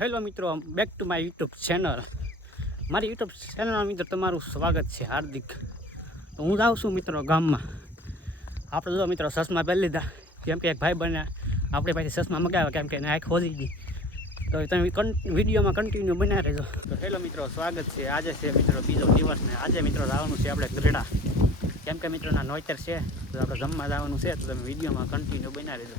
Hello મિત્રો back to my YouTube channel મારી YouTube ચેનલમાં મિત્રો તમારું સ્વાગત છે હાર્દિક. તો હું જાઉં છું મિત્રો ગામમાં. આપણે જો મિત્રો સસમા પહેરી લીધા. કેમ કે એક ભાઈ બન્યા. આપણે પાછી સસમા મગાવ્યા, કેમ કે એને આંખ હોજી ગઈ. તો તમે વિડીયોમાં કન્ટિન્યુ બન્યા રહેજો. તો હેલો મિત્રો, સ્વાગત છે. આજે છે મિત્રો બીજો દિવસ ને આજે મિત્રો જવાનું છે આપણે ગરડા કેમ કે મિત્રોના નોતર છે. તો આપણે જમવા જવાનું છે. તો તમે વિડીયોમાં કન્ટિન્યુ બનાવી રહેજો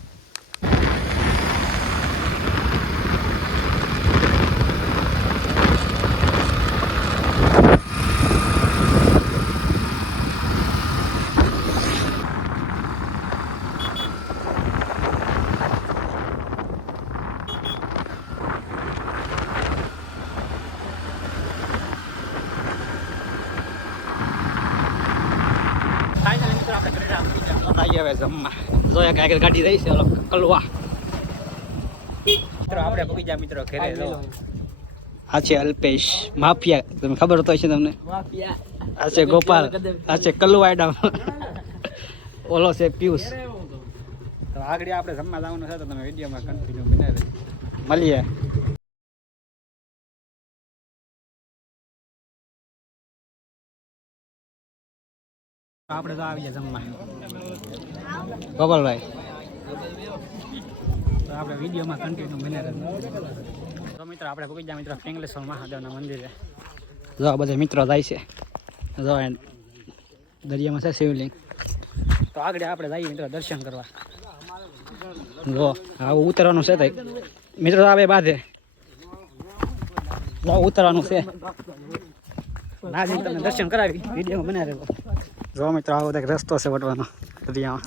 ફાઇનલી મિત્રો આપણે ગરડા આવી હવે જમવા. જોયા કાંઈક ગાડી રહી છે કલવા. મિત્રો આપણે પગી જા મિત્રો ઘરે જો આ છે અલ્પેશ. માફિયા. તમને ખબર તો છે તમને? આ છે ગોપાલ. આ છે કલુવાડા ઓલો છે પિયુષ. તો આગળ આપણે જમવા જવાનું છે તો તમે વિડીયોમાં કન્ટિન્યુ બનાવી મળીએ. આપણે તો આવી ગયા જમવા. ગોપાલભાઈ. તો આપણે વિડીયોમાં કન્ટિન્યુ બનાવી તો મિત્રો આપણે પહોંચી ગયા મિત્રો પિંગલેશ્વર મહાદેવના મંદિરે. જો બધા મિત્રો જાય છે. જો એ દરિયામાં છે શિવલિંગ. તો આગળ આપણે જઈએ મિત્રો દર્શન કરવા. જો આવું ઉતરવાનું છે તઈ. મિત્રો આવે બાધે જો ઉતરવાનું છે. ના દર્શન કરાવી વિડીયોમાં બનાવી જો મિત્રો, આવો એક રસ્તો છે વટવાનો દરિયામાં.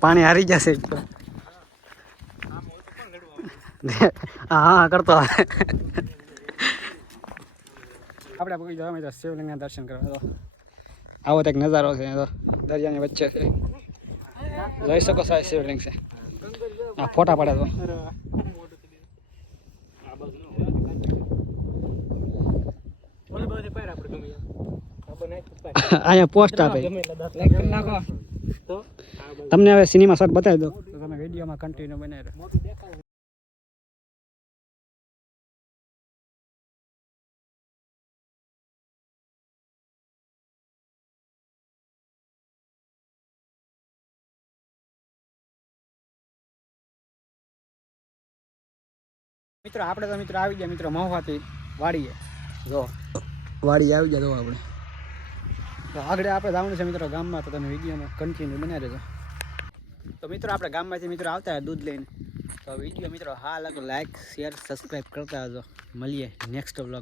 પાણી હારી જશે હા હા, કરતો આપણે પગી જવા મિત્રો શિવલિંગના દર્શન કરવા. તો આવો એક નજારો છે દરિયાની વચ્ચે છે. જોઈ શકો સાહેબ શિવલિંગ છે. આ ફોટા પડે તો. અહીંયા પોસ્ટ આપે તમને હવે સિનેમા શોટ બતાવી દો. તો તમે વિડીયોમાં કન્ટિન્યુ બનાવી રહો મિત્રો આપણે તો મિત્રો આવી ગયા. મિત્રો મહુવાથી વાડીએ જો વાડી આવી ગયા જો આપણે. તો આગળ આપણે જવાનું છે મિત્રો ગામમાં, તો તમે વિડીયોમાં કન્ટિન્યુ બનાવી દેજો. તો મિત્રો આપણે ગામમાંથી મિત્રો આવતા દૂધ લઈને. તો વીડિયો મિત્રો હા લાગો લાઈક શેર સબસ્ક્રાઈબ કરતા હજો મળીએ નેક્સ્ટ વ્લોગ